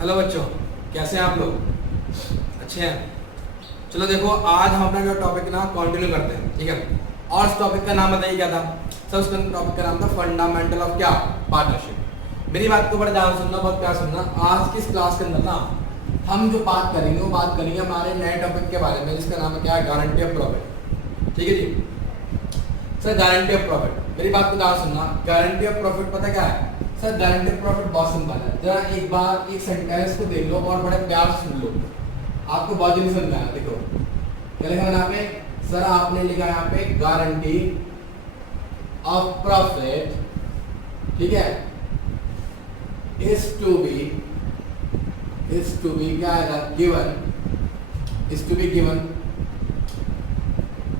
Hello बच्चों, कैसे हैं आप लोग? अच्छे हैं। चलो देखो, आज हम अपना जो टॉपिक ना कंटिन्यू करते हैं, ठीक है। और इस टॉपिक का नाम बताइए क्या था? सर उस टॉपिक का नाम था फंडामेंटल ऑफ क्या? पार्टनरशिप। मेरी बात को बड़ा ध्यान सुनना, बहुत प्यार सुनना। आज की इस क्लास के अंदर ना हम जो बात करेंगे वो बात करेंगे हमारे नए टॉपिक के बारे में, जिसका नाम है क्या? Guarantee of profit. ठीक है जी। सर गारंटी ऑफ प्रॉफिट, मेरी बात को ध्यान सुनना। गारंटी ऑफ प्रॉफिट पता क्या है? सर गारंटी ऑफ प्रॉफिट बहुत सिंपल है। जरा एक बार एक सेंटेंस को देख लो और बड़े प्यार से सुन लो, आपको बहुत जल्दी समझ आएगा। देखो क्या लिखा है यहाँ पे? सर आपने लिखा यहाँ पे गारंटी ऑफ प्रॉफिट, ठीक है, इज टू बी क्या आएगा? Given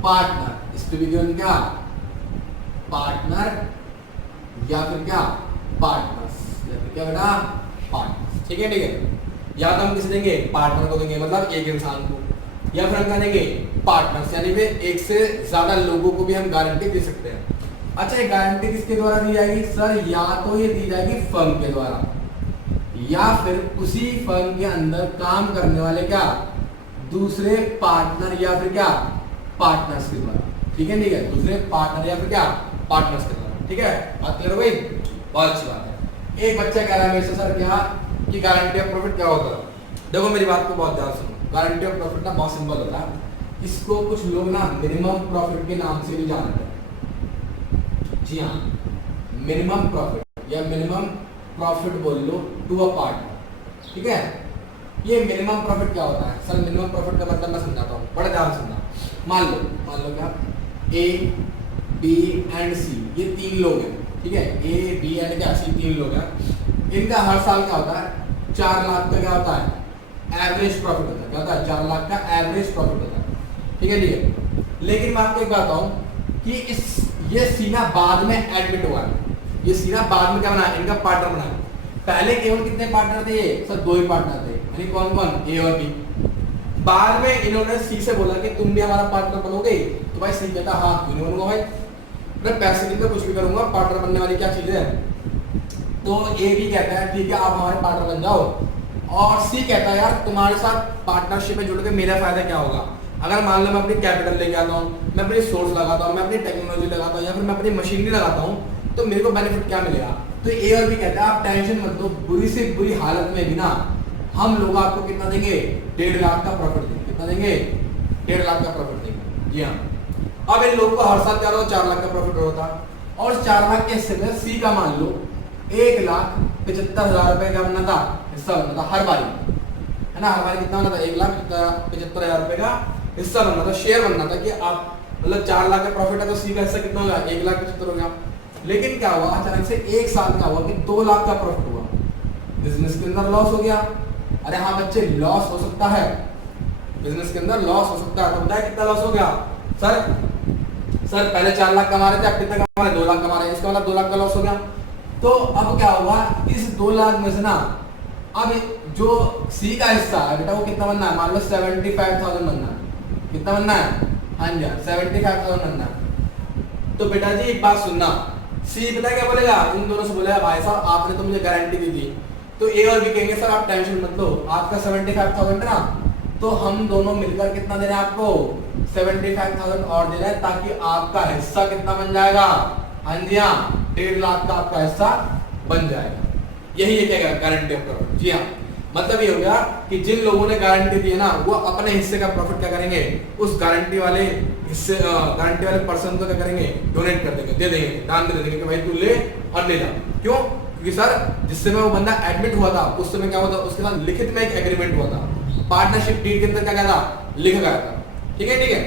partner, is to be given क्या? पार्टनर या फिर क्या? पार्टनर्स, या फिर क्या बेटा? पार्टनर्स। ठीक है, ठीक है। या तो हम किसे देंगे? पार्टनर को देंगे, मतलब एक इंसान को, या फिर हम क्या देंगे? पार्टनर्स, यानी फिर एक से ज्यादा लोगों को भी हम गारंटी दे सकते हैं। अच्छा, ये गारंटी किसके द्वारा दी जाएगी? सर या तो ये दी जाएगी फर्म के द्वारा, या फिर उसी फर्म के अंदर काम करने वाले क्या? दूसरे पार्टनर या फिर क्या? पार्टनर्स के द्वारा। ठीक है, ठीक है, दूसरे पार्टनर या फिर क्या? पार्टनर्स के द्वारा। ठीक है, बात क्लियर हो गई? बहुत अच्छी बात है। एक बच्चा कह रहा है मेरे से, सर क्या कि गारंटी ऑफ प्रॉफिट क्या होता है? देखो मेरी बात को बहुत ध्यान सुनो। गारंटी ऑफ प्रॉफिट ना बहुत सिंपल होता है। इसको कुछ लोग ना मिनिमम प्रॉफिट के नाम से भी जानते हैं। जी हाँ, मिनिमम प्रॉफिट या मिनिमम प्रॉफिट बोल लो टू अ पार्टनर। ठीक है, ये मिनिमम प्रॉफिट क्या होता है? सर मिनिमम प्रॉफिट का मतलब मैं समझाता हूँ, बड़ा ध्यान सुनना। मान लो क्या, ए बी एंड सी, ये तीन लोग हैं। ठीक है, ए बी एंड क्या? सी, तीन लोग हैं। इनका हर साल क्या होता है? 4 लाख का क्या होता है? एवरेज प्रॉफिट होता है। क्या होता है? 4 लाख का एवरेज प्रॉफिट होता है। ठीक है, ठीक है। लेकिन मैं आपको एक बात बताऊं कि ये सीना बाद में एडमिट हुआ है। ये सीना बाद में क्या बना? इनका पार्टनर बना। पहले केवल कितने पार्टनर थे? सर 2 ही पार्टनर थे। यानी कौन कौन? ए और बी। बाद में इन्होंने सी से बोला कि तुम भी हमारा पार्टनर बनोगे। तो भाई सी कहता हाँ, क्यों नहीं बनूंगा भाई, मैं पैसे के लिए कुछ भी करूंगा, पार्टनर बनने वाली क्या चीज है। तो ए भी कहता है ठीक है आप हमारे पार्टनर बन जाओ, और सी कहता है यार तुम्हारे साथ पार्टनरशिप में जुड़ के मेरा फायदा क्या होगा? अगर मान लो मैं अपनी कैपिटल लेके आता हूँ, मैं अपनी सोर्स लगाता हूँ, मैं अपनी टेक्नोलॉजी लगाता हूँ, या फिर मैं अपनी मशीनरी लगाता हूँ, तो मेरे को बेनिफिट क्या मिलेगा? तो ए और बी कहता है आप टेंशन मत लो, बुरी से बुरी हालत में भी ना हम लोग आपको कितना देंगे? 1.5 लाख का प्रॉफिट देंगे। कितना देंगे? 1.5 लाख का प्रॉफिट देंगे। जी हाँ। अब इन लोगों को हर साल क्या होता? 4 लाख का प्रॉफिट होता, और 4 लाख के हिस्से में सी का मान लो 1,75,000 रुपए का बनना था, हिस्सा बनना था हर बारी, है ना? हर बारी कितना बनना था? 1,75,000 रुपए का हिस्सा बनना था, शेयर बनना था कि आप मतलब 4 लाख का प्रॉफिट है तो सी का हिस्सा कितना होगा? 1,75,000 हो गया। लेकिन क्या हुआ? अचानक से एक साल क्या हुआ कि 2 लाख का प्रॉफिट हुआ, बिजनेस के अंदर लॉस हो गया। अरे हाँ बच्चे, लॉस हो सकता है, बिजनेस के अंदर लॉस हो सकता है। तो बताया कितना लॉस हो गया? सर पहले 4 लाख कमा रहे थे, अब कितना कमा रहे? 2 लाख कमा रहे हैं, इसका मतलब 2 लाख का लॉस हो गया। तो अब क्या हुआ? इस 2 लाख में से ना अब जो सी का हिस्सा है बेटा वो कितना बनना है? मान लो 75,000 बनना है। कितना बनना है? हाँ जी, 75,000 बनना है। तो बेटा जी एक बात सुनना, सी पता क्या बोलेगा? इन दोनों से बोलेगा भाई साहब आपने तो मुझे गारंटी दी थी। तो ए और बी कहेंगे सर आप टेंशन मत लो, आपका 75,000 है ना, तो हम दोनों मिलकर कितना दे रहे हैं आपको? 75,000 और दे रहे हैं, ताकि आपका हिस्सा कितना बन जाएगा? हाँ जी हाँ, 1.5 लाख का आपका हिस्सा बन जाएगा। यही है क्या? Guarantee of profit. जी हाँ, मतलब ये हो गया कि जिन लोगों ने गारंटी दी है ना वो अपने हिस्से का प्रॉफिट क्या करेंगे? उस गारंटी वाले हिस्से, गारंटी वाले पर्सन को क्या करेंगे? डोनेट कर देंगे, दे देंगे, दान दे देंगे कि भाई तू ले और ले जा। क्यों? क्योंकि सर जिस समय वो बंदा एडमिट हुआ था उस समय क्या हुआ था? उसके साथ लिखित में एक एग्रीमेंट हुआ था, पार्टनरशिप डीड के अंदर क्या था? लिखा गया था। ठीक है, ठीक है,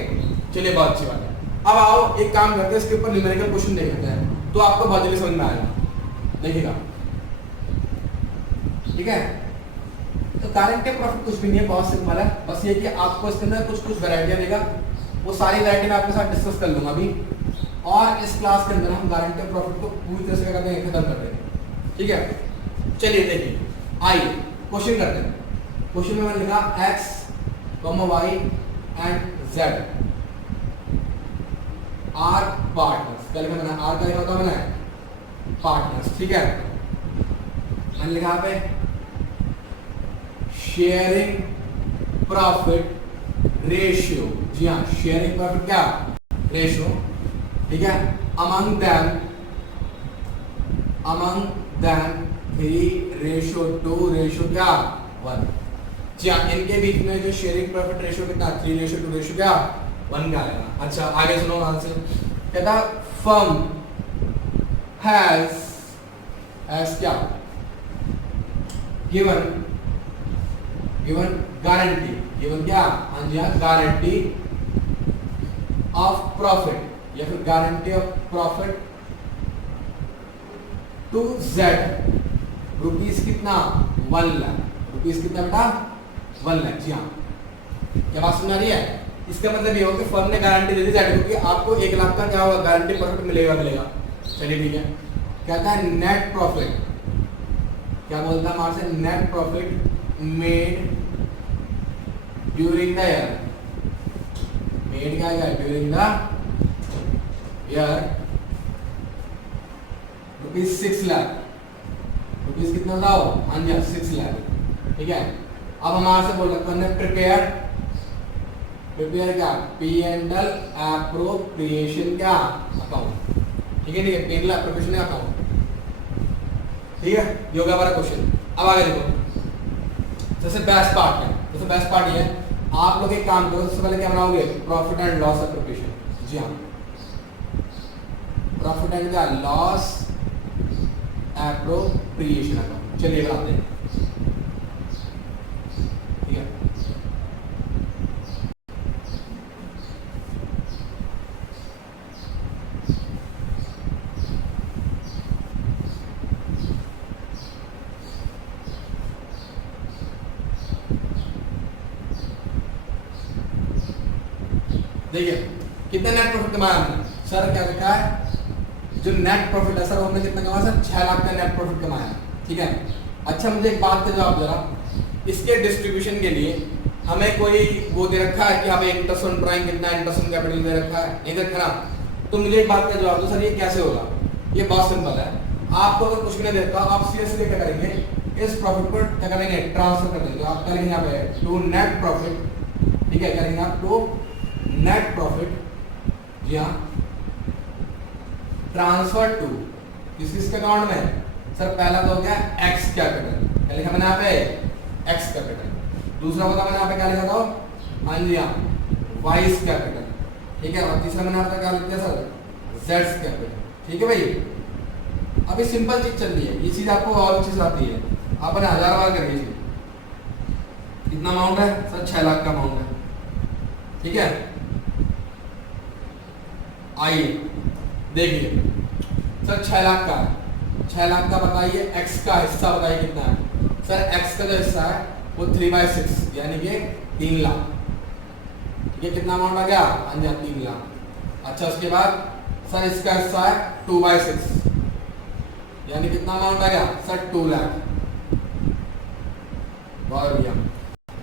चलिए बहुत अच्छी बात है। अब आओ एक काम करते हैं, इसके ऊपर न्यूमेरिकल क्वेश्चन देख लेते हैं, तो आपको बहुत जल्दी समझ में आएगा। देखिएगा, ठीक है। तो गारंटी ऑफ प्रॉफिट कुछ भी नहीं है, बहुत सिंपल है। बस ये कि आपको इसके अंदर कुछ वैरायटियां देगा, वो सारी वैरायटी मैं आपके साथ डिस्कस कर लूंगा अभी, और इस क्लास के अंदर हम गारंटी ऑफ प्रॉफिट को पूरी तरह से क्या करते हैं? खत्म कर देंगे। ठीक है, चलिए देखिए, आइए क्वेश्चन करते हैं। क्वेश्चन में मैंने लिखा x, y and z are partners. क्या लिखा मैंने? आर का लिखा होता मैंने पार्टनर्स। ठीक है, मैंने लिखा पे शेयरिंग प्रॉफिट रेशियो, जी हाँ शेयरिंग प्रॉफिट क्या रेशियो, ठीक है, अमंग देम 3:2 क्या 1, जी हाँ इनके बीच में जो शेयरिंग प्रॉफिट रेशियो कितना 3:2 क्या 1 क्या आएगा। अच्छा आगे सुनो ध्यान से, कहता फर्म हैज क्या गिवन गारंटी, गिवन क्या हाँ जी हाँ गारंटी ऑफ प्रॉफिट या फिर guarantee of profit to Z rupees कितना 1 लाख, रुपीज कितना बेटा 1 लाख, जी हाँ क्या बात सुन आ रही है। इसका मतलब ये हो कि फर्म ने गारंटी दे दी जेड को कि आपको 1 लाख का क्या होगा गारंटी प्रॉफिट मिलेगा। चलिए ठीक है, कहता है नेट प्रॉफिट, क्या बोलता है हमारे से, net profit made during the year, made क्या है during the year rupees 6 lakh, rupees कितना लाओ हाँ जी 6 लाख, ठीक है। अब हमारे से बोल रखा है प्रिपेयर क्या P&L एप्रोप्रिएशन क्या अकाउंट, ठीक है P&L एप्रोप्रिएशन अकाउंट, ठीक है ये होगा हमारा क्वेश्चन। अब आगे देखो, जैसे बेस्ट पार्ट है, जैसे बेस्ट पार्ट ये है, आप लोग एक काम करो, सबसे पहले क्या बनाओगे प्रॉफिट एंड लॉस एप्रोप्रिएशन, जी हाँ प्रॉफिट एंड क्या लॉस एप्रोप्रिएशन अकाउंट, चलिए बनाते हैं, ठीक है। देखिए कितना नेट प्रॉफिट कमाया हमने, सर क्या लिखा है जो नेट प्रॉफिट है सर हमने कितना कमाया सर 6 लाख का नेट प्रॉफिट कमाया, ठीक है। अच्छा मुझे एक बात का जवाब जरा, इसके डिस्ट्रीब्यूशन के लिए हमें कोई वो दे रखा है कि हमें इंटरेस्ट ऑन प्राइम कितना इंटरेस्ट ऑन कैपिटल दे रखा है, नहीं रखा ना, तो मुझे एक बात का जवाब दो सर ये कैसे होगा। ये बहुत सिंपल है, आपको अगर कुछ भी नहीं देता आप सीरियसली क्या करेंगे इस प्रॉफिट को क्या करेंगे ट्रांसफर कर देंगे, आप करेंगे यहाँ पे टू नेट प्रॉफिट, ठीक है करेंगे आप टू नेट प्रॉफिट, जी हाँ ट्रांसफर टू किस अकाउंट में सर, पहला तो हो गया एक्स कैपिटल, क्या लिखा मैंने यहाँ पे एक्स कैपिटल, दूसरा होता मैंने यहाँ पे क्या लिखा था हाँ जी हाँ वाइस कैपिटल, ठीक है, और तीसरा मैंने यहाँ पे क्या लिख दिया सर जेड्स कैपिटल, ठीक है भाई। अभी सिंपल चीज चल रही है, ये चीज आपको और चीज आती है, आपने 1000 बार कर लीजिए, कितना अमाउंट है सर 6 लाख का अमाउंट है, ठीक है। आइए देखिए सर 6 लाख का, 6 लाख का बताइए एक्स का हिस्सा बताइए कितना है सर, एक्स का जो हिस्सा है वो 3/6 यानी कि 3 लाख, ठीक है कितना अमाउंट आ गया हाँ जी 3 लाख। अच्छा उसके बाद सर इसका हिस्सा है 2/6 यानी कितना अमाउंट आ गया सर 2 लाख, बहुत बढ़िया।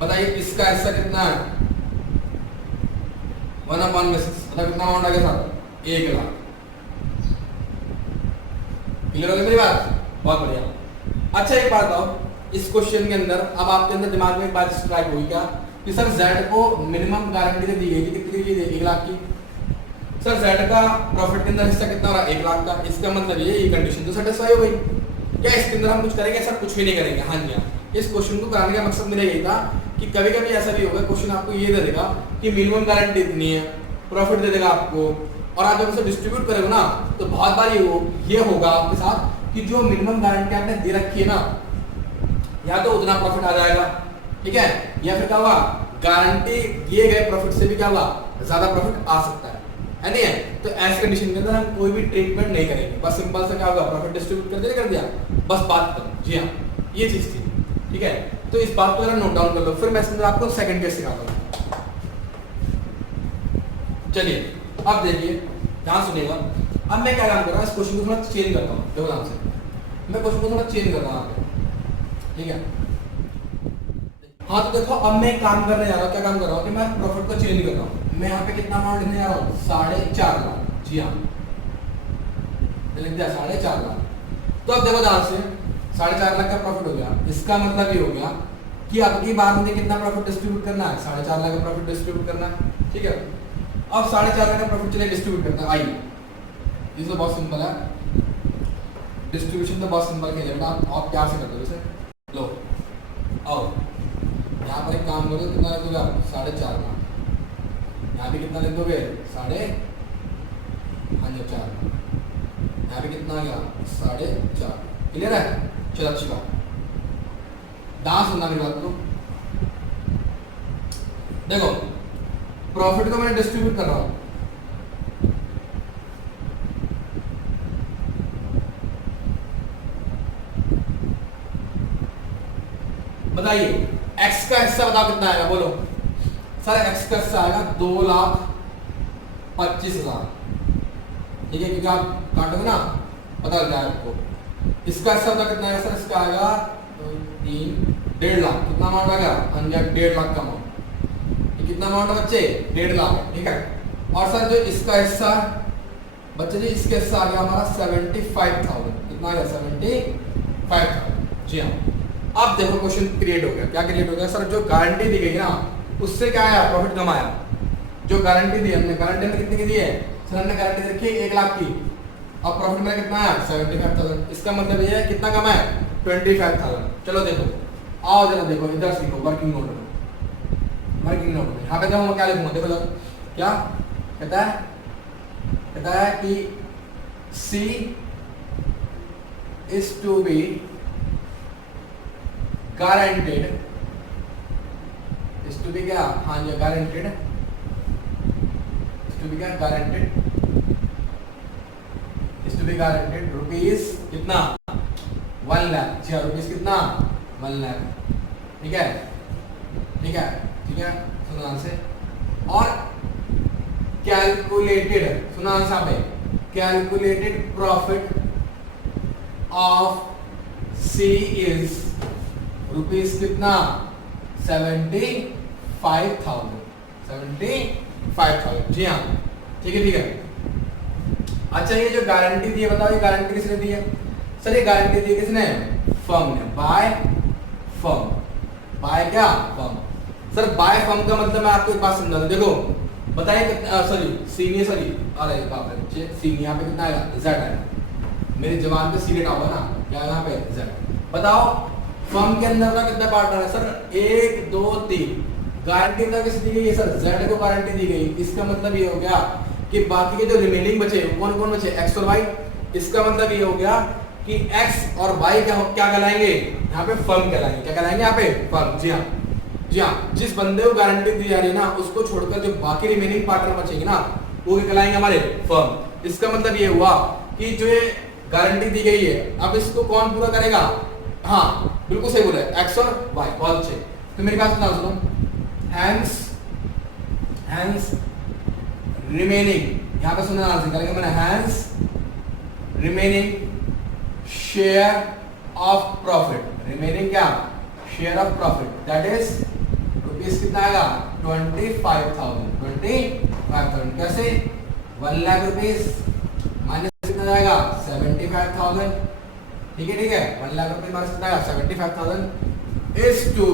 बताइए इसका हिस्सा कितना है 1/6 मतलब कितना अमाउंट आ गया सर 1 लाख, क्लियर हो गई मेरी बात, बहुत बढ़िया। अच्छा एक बात बताओ, इस क्वेश्चन के अंदर अब आपके अंदर दिमाग में एक बात स्ट्राइक हुई क्या कि सर जेड को मिनिमम गारंटी दी गई थी कितनी की, 1 लाख की, सर जेड का प्रॉफिट के अंदर हिस्सा कितना हो रहा है 1 लाख का, इसका मतलब ये कंडीशन तो सेटिस्फाई हो गई, क्या इसके अंदर हम कुछ करेंगे सर, कुछ भी नहीं करेंगे। हाँ जी हाँ, इस क्वेश्चन को कराने का मकसद मेरा यही था कि कभी कभी ऐसा भी होगा क्वेश्चन आपको ये दे देगा कि मिनिमम गारंटी इतनी है, प्रॉफिट दे देगा आपको, और आप जब उसे डिस्ट्रीब्यूट करोगे ना तो बहुत बार ये होगा आपके साथ कि जो मिनिमम गारंटी आपने दे रखी है ना या तो उतना प्रॉफिट आ जाएगा, ठीक है, या फिर क्या होगा गारंटी दिए गए प्रॉफिट से भी क्या होगा ज्यादा प्रॉफिट आ सकता है नहीं है। तो ऐसी कंडीशन के अंदर हम कोई भी ट्रीटमेंट नहीं करेंगे, बस सिंपल से क्या होगा प्रॉफिट डिस्ट्रीब्यूट कर दिया बस बात खत्म, जी हाँ ये चीज थी, ठीक है। तो इस बात को जरा नोट डाउन कर लो, फिर मैं इसके अंदर आपको सेकंड केस सिखाता हूँ। चलिए अब देखिए ध्यान सुनिएगा, अब मैं क्या काम कर रहा हूँ इस क्वेश्चन को थोड़ा चेंज करता हूँ, देखो ध्यान से मैं क्वेश्चन को थोड़ा चेंज कर रहा हूँ, ठीक है। हाँ तो देखो अब मैं काम करने जा रहा हूँ, क्या काम कर रहा हूँ कि मैं प्रॉफिट को चेंज कर रहा हूँ, मैं यहाँ पे कितना अमाउंट लिखने जा रहा हूँ 4.5 लाख, जी हाँ लिख दिया 4.5 लाख। तो अब देखो ध्यान से 4.5 लाख का प्रॉफिट हो गया, इसका मतलब ये हो गया कि अब की बार मुझे कितना प्रॉफिट डिस्ट्रीब्यूट करना है, 4.5 लाख का प्रॉफिट डिस्ट्रीब्यूट करना है, ठीक है। अब 4.5 लाख का प्रॉफिट चलिए डिस्ट्रीब्यूट करते हैं। आइए, ये तो बहुत सिंपल है, डिस्ट्रीब्यूशन तो बहुत सिंपल खेल है बेटा। आप क्या से करते हो इसे, लो आओ यहाँ पर एक काम करो, कितना लिख दोगे आप, 4.5 लाख, यहाँ पे कितना लिख दोगे, 4.5, यहाँ पे कितना आ गया, 4.5। क्लियर है, चलो अच्छी बात, डांस सुनना मेरी बात को। देखो प्रॉफिट को मैंने डिस्ट्रीब्यूट कर रहा हूं, बताइए एक्स का हिस्सा बताओ कितना आएगा, बोलो सर। एक्स का हिस्सा आएगा 2,25,000, ठीक है, क्योंकि आप काटोगे ना पता लग जाएगा आपको। इसका हिस्सा बताओ कितना आएगा सर, इसका आएगा 1.5 लाख। कितना अमाउंट आ गया, 1.5 लाख का अमाउंट। ये कितना अमाउंट है बच्चे, 1.5 लाख है, ठीक है। और सर जो इसका हिस्सा बच्चे जी, इसका हिस्सा आ गया हमारा 75,000। कितना आ गया, 75,000। जी हाँ, अब देखो क्वेश्चन क्रिएट हो गया। क्या क्रिएट हो गया सर, जो गारंटी दी गई ना उससे क्या आया, प्रॉफिट कमाया। जो गारंटी दी हमने, गारंटी में कितने की दी है सर, हमने गारंटी रखी है 1 लाख की। अब प्रॉफिट में कितना आया, 75,000। इसका मतलब ये है कितना कमाया, 25,000। चलो देखो, आओ जरा देखो, इधर सीखो वर्किंग नोट में। वर्किंग नोट में यहाँ पे देखो मैं क्या लिखूंगा, देखो जरा क्या कहता है, कहता है कि C is to be guaranteed, is to be क्या, हाँ ये guaranteed, is to be क्या, guaranteed, is to be guaranteed rupees कितना, 1 लाख। जी रुपीस कितना, 1 लाख, ठीक है, ठीक है, ठीक है, सुनो ध्यान से। और कैलकुलेटेड, सुना यहाँ पे, calculated profit of C is rupees कितना, 75,000। 75,000, जी हाँ, ठीक है, ठीक है। अच्छा ये जो गारंटी दी है बताओ, ये गारंटी किसने दी है सर, ये गारंटी दी है किसने, फर्म ने, बाय फर्म। बाय क्या, फर्म। सर बाय फर्म का मतलब मैं आपको एक बात समझा दूं, देखो बताइए कितना, सॉरी सीनियर, सॉरी अरे बाप रे बच्चे, सीनियर यहाँ पे कितना आएगा, जेड आएगा। मेरी जबान पे सी लिखा होगा ना, क्या यहाँ पे जेड। बताओ फर्म के अंदर का कितना पार्टनर है सर, 1 2 3। गारंटी का किस दी गई है सर, जेड को गारंटी दी गई। इसका मतलब ये हो गया कि बाकी के जो रिमेनिंग बचे कौन कौन बचे, एक्स और वाई। इसका मतलब ये हो गया कि एक्स और वाई क्या कहलाएंगे, यहाँ पे फर्म कहलाएंगे। क्या कहलाएंगे यहाँ पे, फर्म। जी हाँ, जी हाँ, जिस बंदे को गारंटी दी जा रही है ना उसको छोड़कर जो बाकी रिमेनिंग पार्टनर बचेंगे ना वो क्या कहलाएंगे, हमारे फर्म। इसका मतलब ये हुआ कि जो ये गारंटी दी गई है अब इसको कौन पूरा करेगा, हाँ बिल्कुल सही बोला, एक्स और वाई। बहुत अच्छे, तो मेरी बात सुनो, हैंस रिमेनिंग, यहाँ पे सुनना करेंगे मैंने, hence remaining share of profit. Remaining क्या, share of profit, that is rupees कितना आएगा, 25,000। 25,000 कैसे, 1 लाख रुपीस माइनस कितना जाएगा, 75,000। ठीक है, ठीक है, 1 लाख रुपीस माइनस कितना आएगा, 75,000 is to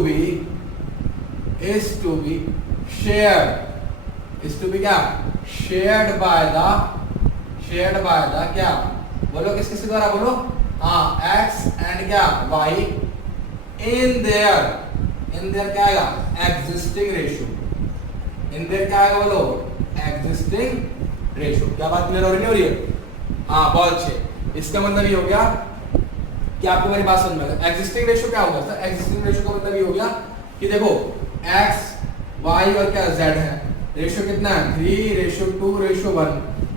be shared, is to be क्या, shared by the क्या, बोलो किस किस द्वारा, बोलो हाँ, x एंड क्या, y in their क्या आएगा, existing ratio। in their क्या आएगा, बोलो existing ratio। क्या बात क्लियर हो रही है, हाँ बहुत अच्छे। इसका मतलब ये हो गया कि आपको मेरी बात समझ में, एग्जिस्टिंग रेशियो क्या होगा सर, एग्जिस्टिंग रेशियो का मतलब ये हो गया कि देखो x y और क्या z है, रेशियो कितना है, 3:2:1।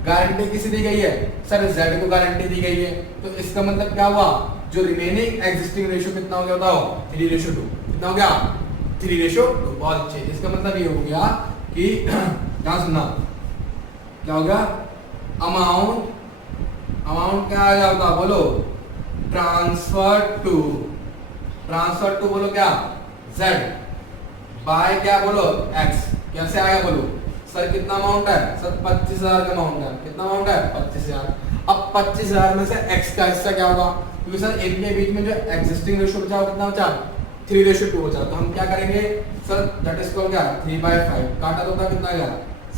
गारंटी किसी दी गई है सर, z को गारंटी दी गई है, तो इसका मतलब क्या हुआ, जो रिमेनिंग एग्जिस्टिंग रेशियो कितना हो गया बताओ, 3:2। कितना हो गया, 3:2। बहुत अच्छे, इसका मतलब ये हो गया कि क्या सुनना, क्या हो गया, अमाउंट क्या आ गया होगा, बोलो ट्रांसफर टू बोलो क्या, z बाय क्या, बोलो x। कैसे आएगा बोलो सर, कितना अमाउंट है सर, 25,000 का अमाउंट है। कितना अमाउंट है, 25,000। अब 25,000 में से x का हिस्सा क्या होगा, क्योंकि सर इनके बीच में जो एग्जिस्टिंग रेशियो बचा कितना बचा, 3:2 बचा, तो हम क्या करेंगे सर, दैट इज कॉल्ड क्या 3/5, काटा तो था कितना गया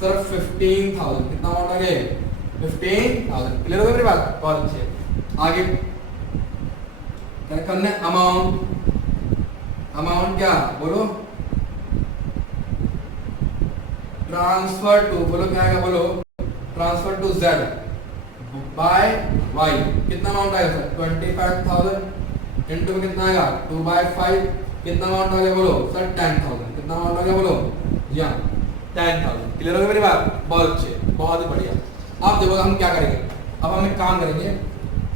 सर 15,000, कितना अमाउंट आ गया 15,000। क्लियर हो गया मेरी बात? बहुत अच्छे। आगे क्या करना है, अमाउंट क्या बोलो, ट्रांसफर टू, बोलो क्या आएगा, बोलो transfer to Z by Y, कितना अमाउंट आएगा सर 25,000 इनटू में कितना आएगा 2/5, कितना अमाउंट आ गया बोलो सर 10,000, कितना अमाउंट आ गया बोलो जी हाँ 10,000। क्लियर हो गया मेरी बात? बहुत अच्छे, बहुत ही बढ़िया। अब देखो हम क्या करेंगे, अब हम एक काम करेंगे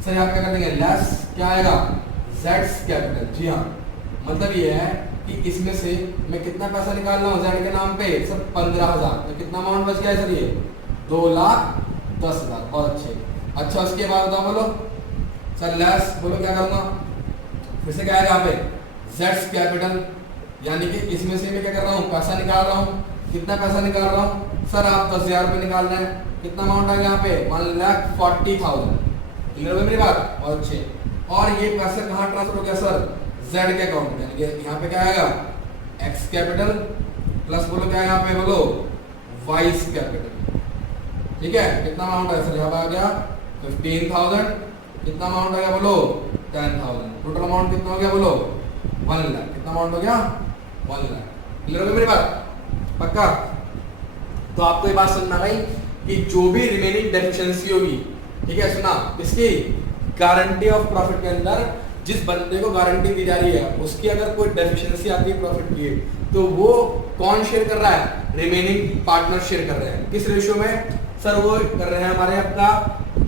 सर, यहाँ पे क्या कर देंगे, लेस क्या आएगा जेड्स कैपिटल, जी हाँ, मतलब ये है कि इसमें से मैं कितना पैसा निकाल रहा हूँ जेड के नाम पे सर 15,000, तो कितना अमाउंट बच गया है सर ये 2,10,000। बहुत अच्छे। अच्छा उसके बाद बताओ बोलो सर लेस, बोलो क्या करूंगा, फिर से क्या है यहाँ पे जेड्स कैपिटल, यानी कि इसमें से मैं क्या कर रहा हूँ पैसा निकाल रहा हूँ, कितना पैसा निकाल रहा हूँ सर, आप 10,000 रुपये निकाल रहे हैं, कितना अमाउंट आ गया यहाँ पे 1,40,000। क्लियर हो मेरी बात? बहुत अच्छे। और ये पैसा कहाँ ट्रांसफर हो गया सर, जेड के अकाउंट में, यानी कि यहाँ पे क्या आएगा एक्स कैपिटल प्लस बोलो क्या यहाँ पे बोलो वाइस कैपिटल, ठीक है। कितना अमाउंट है सर, यहाँ पे आ गया 15,000, कितना अमाउंट आ गया बोलो 10,000, टोटल अमाउंट कितना हो गया बोलो 1 लाख, कितना अमाउंट हो गया 1 लाख। क्लियर हो गया मेरी बात? पक्का? तो आपको ये बात समझना भाई कि जो भी रिमेनिंग डेफिशिएंसी होगी, ठीक है, सुना, इसकी गारंटी ऑफ प्रॉफिट के अंदर जिस बंदे को गारंटी दी जा रही है उसकी अगर कोई डेफिशिएंसी आती है प्रॉफिट की, तो वो कौन शेयर कर रहा है, रिमेनिंग पार्टनर शेयर कर रहे हैं। किस रेशियो में सर, वो कर रहे हैं हमारे अपना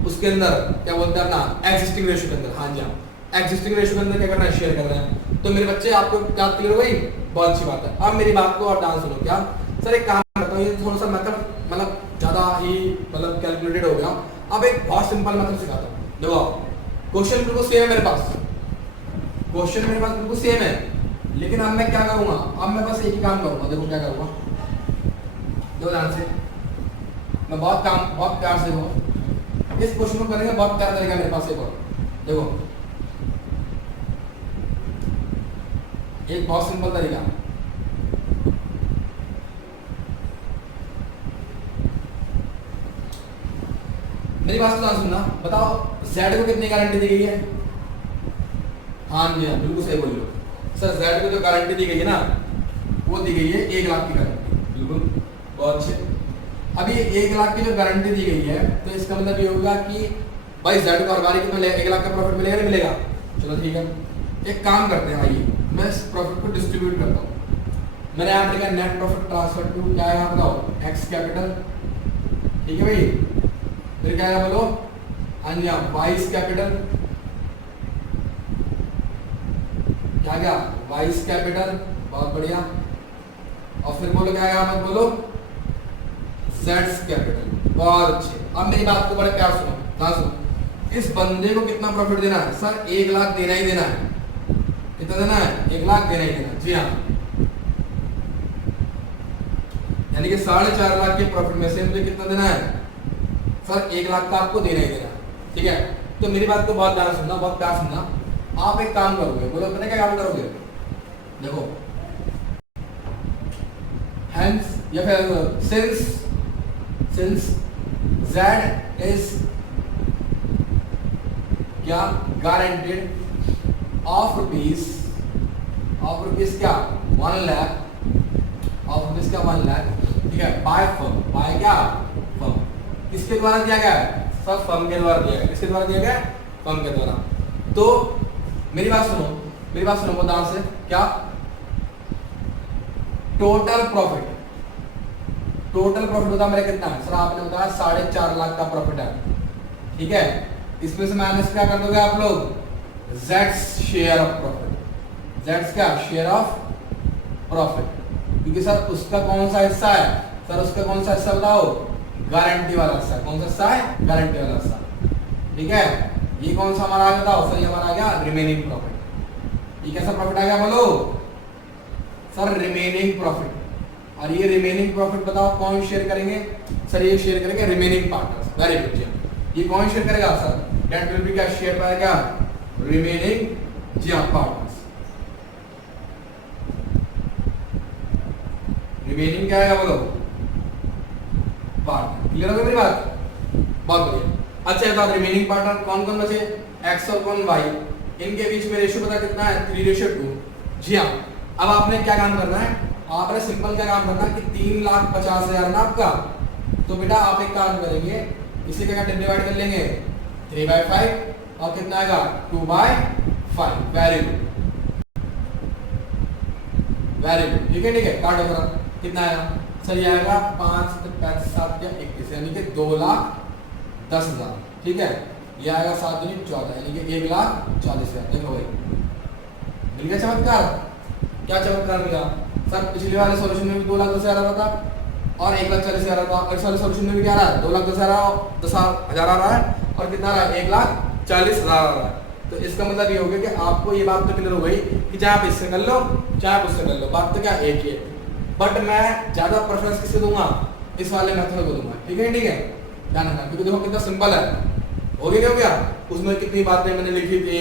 उसके अंदर क्या बोलते हैं अपना एग्जिस्टिंग रेशियो के अंदर, हाँ जी हाँ एग्जिस्टिंग रेशियो के अंदर क्या कर रहे हैं, शेयर कर रहे हैं। तो मेरे बच्चे आपको क्या क्लियर हो गई? बहुत अच्छी बात है। अब मेरी बात को और डांस सुनो, क्या सर एक काम करता हूँ, ये थोड़ा सा मतलब ज्यादा ही मतलब कैलकुलेटेड हो गया, अब एक बहुत सिंपल मेथड सिखाता हूँ। देखो क्वेश्चन बिल्कुल सेम है मेरे पास, क्वेश्चन मेरे पास बिल्कुल सेम है, लेकिन अब मैं क्या करूंगा, अब मैं बस एक ही काम करूंगा। देखो क्या करूंगा, देखो ध्यान से, मैं बहुत प्यार से देखो, इस क्वेश्चन को करने का बहुत प्यार तरीका मेरे पास एक और, देखो एक बहुत सिंपल तरीका, मेरी बात तो सुनना, बताओ जेड को कितनी गारंटी दी गई है? हाँ जी हाँ बिल्कुल सही बोल रहे हो सर, जेड को जो गारंटी दी गई है ना, वो दी गई है 1 लाख की गारंटी, बिल्कुल बहुत अच्छे। अभी 1 लाख की जो गारंटी दी गई है, तो इसका मतलब ये होगा कि भाई जेड को हर बार कितना 1 लाख का प्रॉफिट मिलेगा, नहीं मिलेगा? चलो ठीक है, एक काम करते हैं, आइए मैं इस प्रॉफिट को डिस्ट्रीब्यूट करता हूँ। मैंने यहाँ लिखा नेट प्रॉफिट ट्रांसफर टू क्या है, बताओ एक्स कैपिटल, ठीक है भाई, फिर क्या है बोलो अन्य वाइस कैपिटल, क्या क्या वाइस कैपिटल, बहुत बढ़िया, और फिर बोलो क्या है मत बोलो जेड्स कैपिटल, बहुत अच्छे। अब मेरी बात को बड़े प्यार सुनो, ध्यान सुनो, इस बंदे को कितना प्रॉफिट देना है सर, 1 लाख देना ही देना है, कितना देना है 1 लाख देना ही देना, जी हाँ, यानी कि 4.5 लाख के प्रॉफिट में से मुझे कितना देना है सर, 1 लाख का आपको देना ही देना, ठीक है। तो मेरी बात को बहुत ध्यान सुनना, बहुत प्यार सुनना। आप एक काम करोगे, बोलो पता क्या काम करोगे, देखो हेंस या फिर सिंस जेड इज क्या गारंटेड ऑफ रुपीज क्या 1 लाख, ऑफ रुपीज क्या 1 लाख, ठीक है, बाय फर्म, बाय क्या फर्म, किसके द्वारा दिया गया है सब, फर्म के द्वारा दिया गया, किसके द्वारा दिया गया, फर्म के द्वारा। तो मेरी बात सुनो बहुत ध्यान से, क्या टोटल प्रॉफिट बताओ मेरा कितना है सर, आपने बताया 4.5 लाख का प्रॉफिट है, ठीक है, इसमें से माइनस क्या कर दोगे आप लोग, Jades share of profit, Jades क्या शेयर ऑफ प्रॉफिट, क्योंकि सर उसका कौन सा हिस्सा है सर, उसका कौन सा हिस्सा बताओ, गारंटी वाला हिस्सा, कौन सा हिस्सा है, गारंटी वाला हिस्सा, ठीक है। ये कौन सा हमारा आ गया था सर, ये हमारा आ गया रिमेनिंग प्रॉफिट, ये कैसा प्रॉफिट आ गया बोलो सर, रिमेनिंग प्रॉफिट। और ये रिमेनिंग प्रॉफिट बताओ कौन शेयर करेंगे सर, ये शेयर करेंगे रिमेनिंग पार्टनर्स, वेरी गुड। ये कौन शेयर करेगा सर, दैट विल बी क्या शेयर बाय क्या रिमेनिंग, जी हाँ पार्टनर्स, ठीक है। ये कौन शेयर करेगा सर, दैट विल बी क्या शेयर बाय क्या रिमेनिंग पार्टनर्स, वेरी गुड, बहुत अच्छे। अब मेरी बात सुनो, मेरी बात सुनो बहुत ध्यान से, क्या रिमेनिंग क्या आएगा बोलो, पार्टनर। क्लियर हो गई मेरी बात? बहुत बढ़िया। अच्छा तो रिमेनिंग पार्टनर कौन कौन बचे, एक्स और कौन वाई, इनके बीच में रेशियो पता कितना है, 3:2। जी हाँ, अब आपने क्या काम करना है, आपने सिंपल क्या काम करना है कि 3,50,000 ना आपका, तो बेटा आप एक काम करेंगे, इसी का डिवाइड कर लेंगे 3/5 और कितना आएगा 2/5। वेरी गुड वेरी गुड, ठीक है ठीक है। काटो जरा, कितना आएगा सर, ये आएगा 5 5 7 या 21 यानी कि 2,10,000। ठीक है, ये आएगा 7 दूनी 14 यानी कि 1,40,000। देखो भाई मिल गया चमत्कार। क्या चमत्कार मिला सर, पिछले वाले सॉल्यूशन में भी 2,10,000 आ रहा था और 1,40,000 आ रहा था, और इस वाले सॉल्यूशन में भी क्या आ रहा है, 2,10,000 आ रहा है और कितना आ रहा है, 1,40,000 आ रहा है। तो इसका मतलब ये हो गया कि आपको ये बात तो क्लियर हो गई कि चाहे आप इससे कर लो चाहे आप उससे कर लो, बात तो क्या एक ही है। बट मैं ज्यादा प्रेफरेंस किससे दूंगा, इस वाले मेथड को दूंगा। ठीक है ठीक है, ध्यान रखना, क्योंकि देखो कितना सिंपल है। हो गया क्या, हो गया? उसमें कितनी बातें मैंने लिखी थी,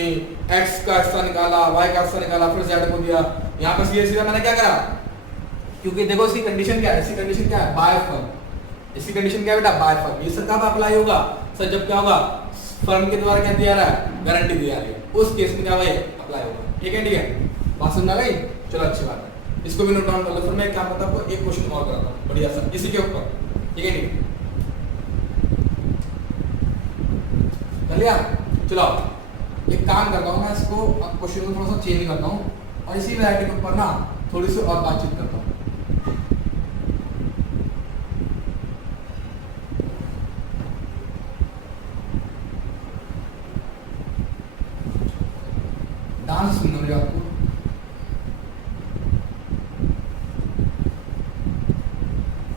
एक्स का हिस्सा निकाला, वाई का हिस्सा निकाला, फिर जेड को दिया। यहाँ पर सीधे सीधा मैंने क्या करा, क्योंकि देखो इसकी कंडीशन क्या है, इसकी कंडीशन क्या है, बाय फर्म। इसकी कंडीशन क्या है बेटा, बाय फर्म। ये सर कब अप्लाई होगा सर, जब क्या होगा, फर्म के द्वारा क्या दिया रहा है, गारंटी दिया रही है, उस केस में क्या भाई अप्लाई होगा। ठीक है ठीक है, बात समझ आ गई? चलो अच्छी बात है, इसको भी नोट डाउन कर लो। फिर मैं क्या पता आपको एक क्वेश्चन और कराता हूँ बढ़िया सा इसी के ऊपर। ठीक है ठीक है, कर लिया? चलो एक काम करता हूँ मैं, इसको अब क्वेश्चन को थोड़ा सा चेंज करता हूँ और इसी वैरायटी के ऊपर ना थोड़ी सी और बातचीत करता हूँ। डांस सुनना मुझे आपको,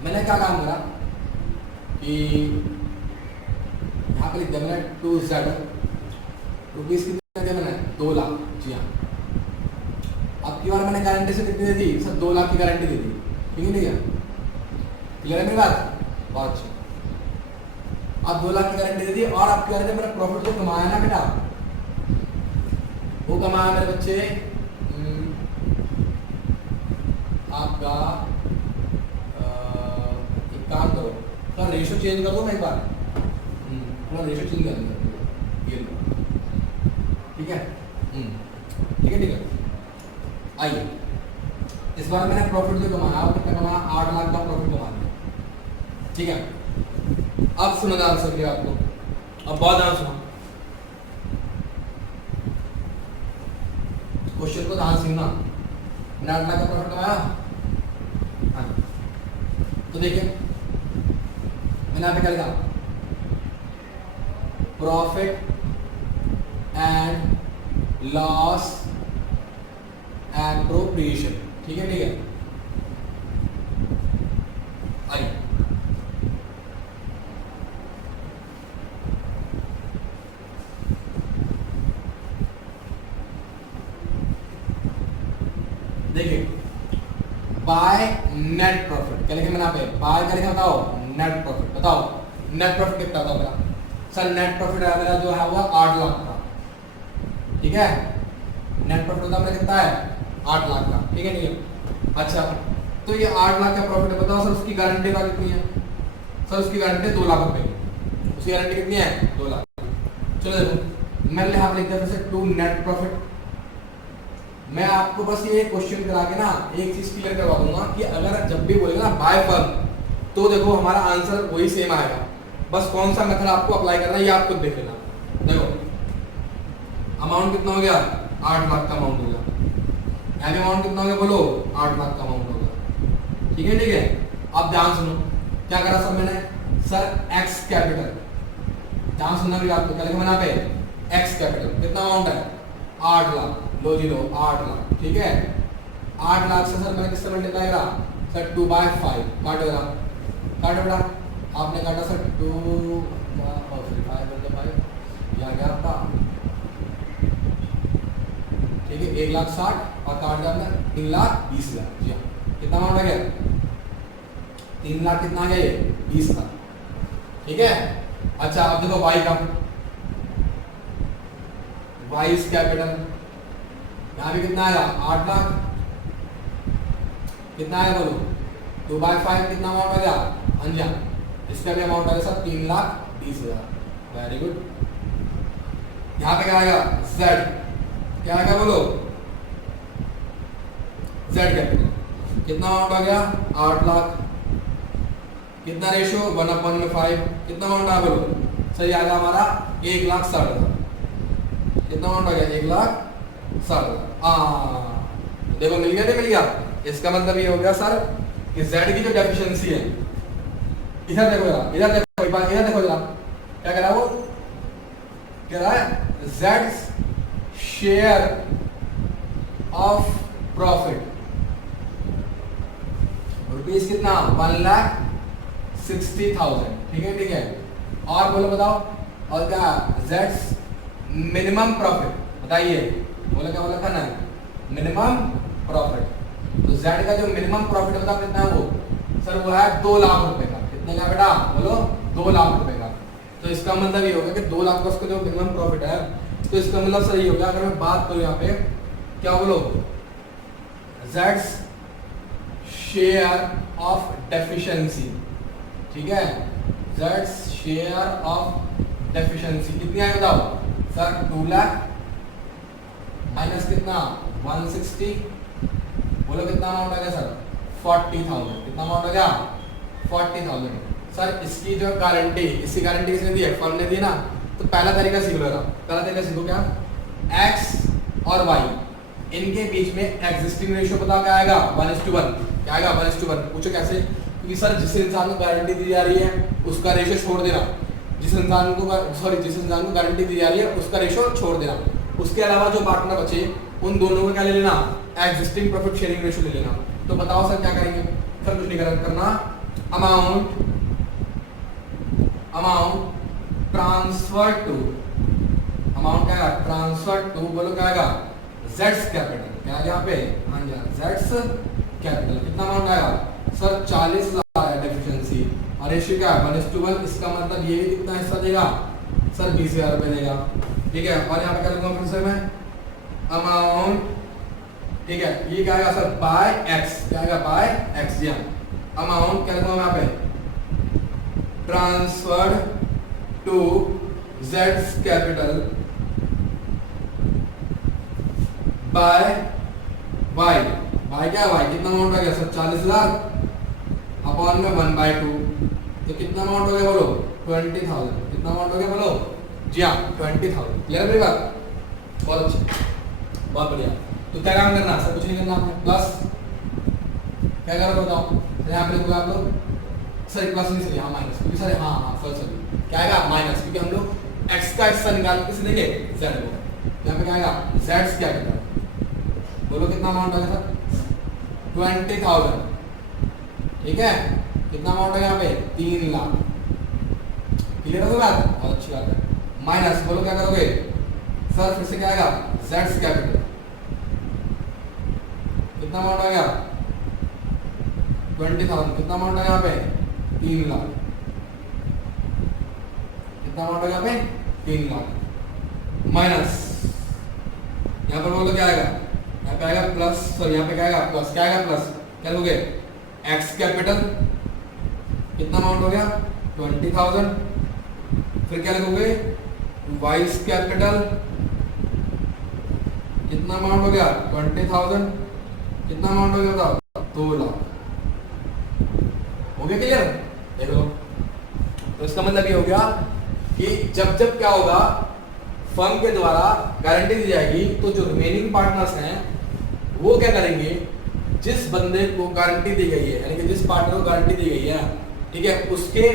मैंने क्या काम करा कि यहाँ पे लिख दिया मैंने 2Z, रुपीज कितने दिया मैंने, 2 लाख। जी हाँ, अब की बार मैंने गारंटी से कितनी दे दी सर, 2 लाख की गारंटी दे दी। ठीक है ठीक है, क्लियर है मेरी बात? बहुत अच्छा, अब 2 लाख की गारंटी दे दी और अब की बार मैंने प्रॉफिट जो कमाया ना बेटा, वो कमाया मेरे बच्चे आपका, एक काम करो थोड़ा रेशियो चेंज कर दो ना एक बार, थोड़ा रेशियो चेंज कर दो, ये ठीक है ठीक है ठीक है। आइए इस बार मैंने प्रॉफिट जो कमाया वो कितना कमाया, 8 लाख का प्रॉफिट कमा दिया। ठीक है, अब सुनो ध्यान से आपको, अब बहुत ध्यान सुनो क्वेश्चन को, ध्यान सुनना। मैंने 8 लाख का प्रॉफिट कमाया, हाँ तो देखिए मैंने यहाँ पे क्या लिखा, प्रॉफिट एंड लॉस एप्रोप्रिएशन। ठीक है ठीक है, आइए देखिए, बाय नेट प्रॉफिट क्या लिखे मैंने यहाँ पे, बाय क्या लिखा बताओ, नेट प्रॉफिट। बताओ नेट प्रॉफिट कितना था मेरा सर, नेट प्रॉफिट है मेरा जो है वो 8 लाख का। ठीक है, नेट प्रॉफिट होता मेरा कितना है, 8 लाख का। ठीक है ठीक है, अच्छा तो ये 8 लाख का प्रॉफिट है, बताओ सर उसकी गारंटी का कितनी है, सर उसकी गारंटी 2 लाख रुपए की, उसकी गारंटी कितनी है, 2 लाख। चलो देखो मैंने यहाँ लिख दिया फिर से 2 नेट प्रॉफिट। मैं आपको बस ये क्वेश्चन करा के ना एक चीज क्लियर करवा दूंगा कि अगर जब भी बोलेगा ना बाय फर्म, तो देखो हमारा आंसर वही सेम आएगा, बस कौन सा मेथड आपको अप्लाई करना है ये आप खुद देख लेना। देखो अमाउंट कितना हो गया, 8 लाख का अमाउंट हो गया, यहाँ भी अमाउंट कितना हो गया बोलो, 8 लाख का अमाउंट हो गया। ठीक है ठीक है, अब ध्यान सुनो क्या करा सर मैंने, सर एक्स कैपिटल, ध्यान सुनना भी आपको, क्या लिखा मैंने यहाँ पे, एक्स कैपिटल कितना अमाउंट है, 8 लाख। लो जी लो 8 लाख। ठीक है, 8 लाख से सर मैंने किससे मल्टीप्लाई करा सर, 2/5 काटो जरा, काटो बेटा, आपने काटा सर 2/5 यहाँ गया आपका। ठीक है, 1,60,000 और काट दिया आपने 3,20,000। जी हाँ, कितना अमाउंट आ गया, 3 लाख कितना आ गया ये, 20 लाख। ठीक है, अच्छा अब देखो वाई का, वाइस कैपिटल यहाँ भी कितना आएगा, 8 लाख, कितना आएगा बोलो, 2/5 कितना अमाउंट हो गया? हाँ जी, इसका भी अमाउंट आ गया सर 3,20,000। Very good. यहाँ पे क्या आएगा? Z, क्या आएगा बोलो? Z कैपिटल कितना अमाउंट आ गया? 8 लाख। कितना रेशियो? 1/5। कितना अमाउंट आ बोलो? सही आ गया हमारा 1,60,000। कितना अमाउंट आ गया? 1,60,000। देखो मिल गया, नहीं मिल गया? इसका मतलब ये हो गया सर कि Z की जो डेफिशिएंसी है, इधर देखो जरा, इधर देखो, इधर देखो जरा, क्या कह रहा है वो? कह रहा है Z's share of profit rupees कितना? 1,60,000। ठीक है, ठीक है। और बोलो बताओ, और क्या? Z's मिनिमम प्रॉफिट बताइए, बोला क्या बोला था ना? Minimum profit. तो Z का जो मिनिमम प्रॉफिट होता है कितना है वो? सर वो है 2 लाख रुपए का। कितने का बेटा? बोलो 2 लाख रुपए का। तो इसका मतलब ये होगा कि 2 लाख का उसका जो मिनिमम प्रॉफिट है, तो इसका मतलब सर ये हो गया, अगर मैं बात करूं यहाँ पे, क्या बोलो? Z's share of deficiency. ठीक है, Z's शेयर ऑफ डेफिशिएंसी कितनी है बताओ? सर 2 लाख माइनस कितना? 160। बोलो कितना अमाउंट आ गया सर? 40,000। कितना अमाउंट आ गया? 40,000। सर इसकी जो गारंटी, इसकी गारंटी किसने दी है? फर्म ने दी ना। तो पहला तरीका सीख लो जरा। पहला तरीका सीखो क्या? x और y इनके बीच में एग्जिस्टिंग रेशियो पता क्या आएगा? 1:1। क्या आएगा? 1:1। पूछो कैसे? क्योंकि सर जिस इंसान को गारंटी दी जा रही है उसका रेशियो छोड़ देना, जिस इंसान को गारंटी दी जा रही है उसका रेशियो छोड़ देना। उसके अलावा जो पार्टनर बचे उन दोनों को क्या ले लेना? एग्जिस्टिंग प्रॉफिट शेयरिंग रेशियो ले लेना। तो बताओ सर क्या करेंगे? सर कुछ नहीं करना, अमाउंट ट्रांसफर टू, अमाउंट क्या है? ट्रांसफर टू, बोलो क्या आएगा? Z's capital. क्या है यहाँ पे? हाँ जी, Z's कैपिटल। कितना अमाउंट आएगा? सर 40,000 है डेफिशिएंसी, और रेशियो क्या है? 1:1। इसका मतलब ये भी कितना हिस्सा देगा? सर 20,000 रुपए देगा। ठीक है, और यहाँ पे क्या लूंगा फिर से मैं? अमाउंट। ठीक है, ये क्या आएगा सर? Bye x। क्या आएगा? Bye x। जी हाँ, अमाउंट क्या लूंगा यहाँ पे? Transferred to Z's capital by y। y क्या है? y कितना अमाउंट आ गया सर? 40,000 अपॉन में 1/2। तो कितना अमाउंट हो गया बोलो? 20,000। कितना अमाउंट हो गया बोलो? जी हाँ, 20,000। क्लियर है मेरी बात? बहुत अच्छा, बहुत बढ़िया। तो क्या काम करना? सर कुछ नहीं करना आपने, प्लस क्या करो बताओ? यहाँ पे लिखोगे आप लोग, सर प्लस नहीं, सर यहाँ माइनस, क्योंकि सर हाँ सर क्या आएगा? माइनस, क्योंकि हम लोग x का हिस्सा निकाल के किसे देंगे? Z को। यहाँ पे क्या आएगा? Z's क्या कहता है? बोलो कितना अमाउंट आ गया सर? 20,000। ठीक है, कितना अमाउंट है यहाँ पे? 3 लाख। क्लियर हो बात? बहुत अच्छी बात है। माइनस, बोलो क्या करोगे? सर फिर से क्या आएगा? Z's capital. कितना अमाउंट आ गया? 20,000। कितना अमाउंट है यहाँ पे? 3 लाख। कितना अमाउंट है यहाँ पे? 3 लाख। माइनस, यहाँ पर बोलो क्या आएगा? यहाँ पे आएगा प्लस, सॉरी यहाँ पे क्या आएगा? प्लस। क्या आएगा? प्लस। क्या लोगे? X capital. कितना अमाउंट हो गया? 20,000। फिर क्या लगोगे? Vice capital. कितना अमाउंट हो गया? 20,000। कितना अमाउंट हो गया था? 2 लाख। हो गया क्लियर? देख लो, तो इसका मतलब ये हो गया कि जब जब क्या होगा, फर्म के द्वारा गारंटी दी जाएगी, तो जो रिमेनिंग पार्टनर्स हैं वो क्या करेंगे? जिस बंदे को गारंटी दी गई है, यानी कि जिस पार्टनर को गारंटी दी गई है, ठीक है, उसके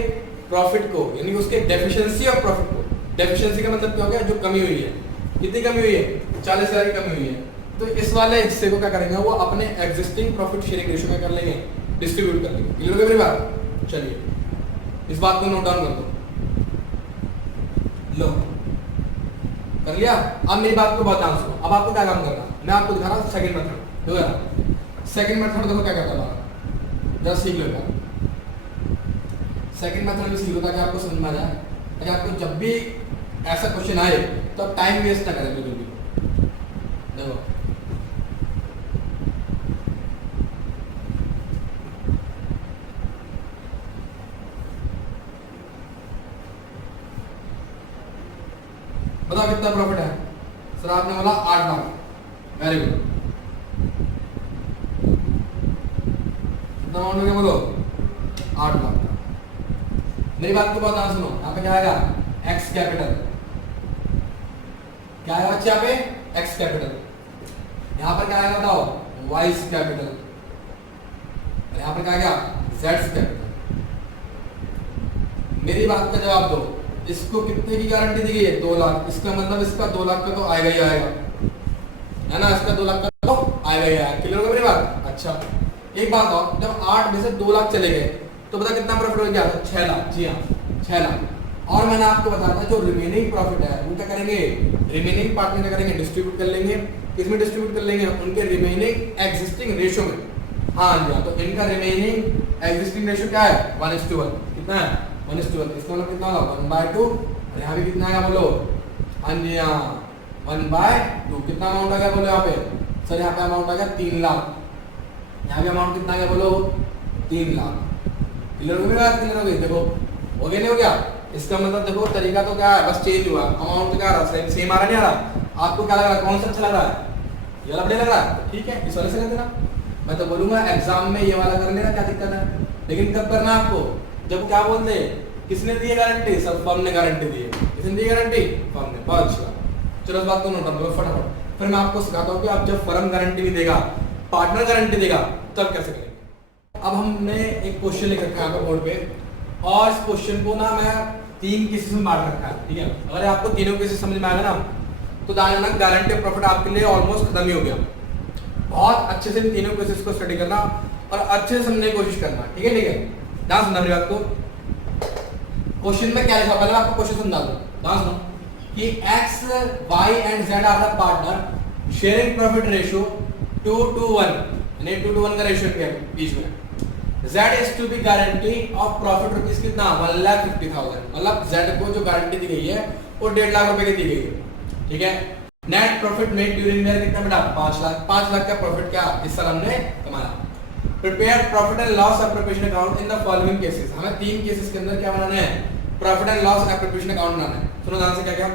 प्रॉफिट को, यानी कि उसके डेफिशिएंसी ऑफ प्रॉफिट को, डेफिशिएंसी का मतलब क्या हो गया? जो कमी हुई है। कितनी कमी हुई है? 40,000 की कमी हुई है। तो इस वाले हिस्से को क्या करेंगे? वो अपने एग्जिस्टिंग प्रॉफिट शेयरिंग रेशियो में कर लेंगे, डिस्ट्रीब्यूट कर लेंगे। क्लियर हो गया मेरी बात? चलिए इस बात को नोट डाउन कर दो। लो, कर लिया? अब मेरी बात को बहुत ध्यान सुनो। अब आपको क्या काम करना, मैं आपको दिखा रहा हूँ सेकंड मेथड। देखो सेकंड मेथड देखो क्या कहता है, जरा सीख लो यार। सेकंड मेथड भी सीख लो ताकि आपको समझ में आ जाए, ताकि आपको जब भी ऐसा क्वेश्चन आए तो आप टाइम वेस्ट ना करें बिल्कुल भी। देखो बताओ कितना प्रॉफिट है? सर आपने बोला 8 लाख, वेरी गुड। कितना अमाउंट हो गया बोलो? 8 लाख का। मेरी बात को बहुत ध्यान सुनो, यहाँ पे क्या आएगा? X capital. क्या आएगा बच्चे यहाँ पे? X capital. यहाँ पर क्या आएगा बताओ? Vice capital. यहाँ पर क्या आएगा? Jades capital. मेरी बात का जवाब दो, इसको कितने की गारंटी दी गई है? 2 लाख। इसका मतलब इसका 2 लाख का तो आएगा ही आएगा, है ना? इसका 2 लाख का तो आएगा ही आएगा। क्लियर होगा मेरी बात? अच्छा एक बात और, जब 8 में से 2 लाख चले गए तो पता कितना प्रॉफिट हो गया? 6 लाख। जी हाँ 6 लाख। और मैंने आपको बताया था जो रिमेनिंग प्रॉफिट है वो क्या करेंगे? रिमेनिंग पार्ट में क्या करेंगे? डिस्ट्रीब्यूट कर लेंगे। किसमें डिस्ट्रीब्यूट कर लेंगे? उनके रिमेनिंग एग्जिस्टिंग रेशियो में। हाँ जी हाँ, तो इनका रिमेनिंग एग्जिस्टिंग रेशियो क्या है? 1:1। कितना है? 1:1। इसका मतलब कितना होगा? 1/2। और यहाँ भी कितना आएगा बोलो? हाँ जी हाँ 1/2। कितना अमाउंट आ गया बोलो यहाँ पे? सर यहाँ पे अमाउंट आ गया 3 लाख। यहाँ पे अमाउंट कितना आ गया बोलो? 3 लाख। क्लियर हो गया? क्लियर हो गई? देखो हो गया नहीं हो गया? इसका मतलब देखो तरीका तो क्या है, बस चेंज हुआ, अमाउंट तो क्या आ रहा है? सेम आ रहा नहीं आ रहा? आपको क्या लग रहा है? कौन सा अच्छा लग रहा है? ये वाला बढ़िया लग रहा है? ठीक है, इस वाले से कर देना। मैं तो बोलूंगा एग्जाम में ये वाला कर लेना, क्या दिक्कत है? लेकिन कब करना आपको? जब क्या बोलते हैं, किसने दी है गारंटी? सर फर्म ने गारंटी दी है। किसने दी गारंटी? फर्म ने। बहुत अच्छा, चलो इस बात को नोट करो फटाफट। फिर मैं आपको सिखाता हूँ कि आप जब फर्म गारंटी नहीं देगा, पार्टनर गारंटी देगा, तब कैसे करेंगे। अब हमने एक क्वेश्चन लिख रखा है बोर्ड पे, और इस क्वेश्चन को ना मैं 3 केसेस में बांट रखा है। ठीक है, अगर आपको तीनों केसेस समझ में आएगा ना तो दाना गारंटी प्रॉफिट आपके लिए ऑलमोस्ट खत्म ही हो गया। बहुत अच्छे से इन तीनों केसेस को स्टडी करना और अच्छे से समझने की कोशिश करना। ठीक है ठीक है, ध्यान सुनना मेरी बात को। क्वेश्चन में क्या लिखा, पहले आपको क्वेश्चन समझा दूं, ध्यान सुनो कि x, y and z are the partner sharing profit ratio 2:1, यानी 2:1 का रेशियो है बीच में। z is to be guarantee of profit rupees कितना? 1,50,000। मतलब z को जो गारंटी दी गई है वो 1.5 लाख रुपए की दी गई है। ठीक है, net profit made during year कितना बेटा? 5 लाख। 5 लाख का प्रॉफिट क्या इस साल हमने कमाया। Prepare profit and loss appropriation account in the following cases. हमें 3 केसेस के अंदर क्या बनाना है? Profit and loss appropriation account बनाना है। सुनो ध्यान से क्या क्या।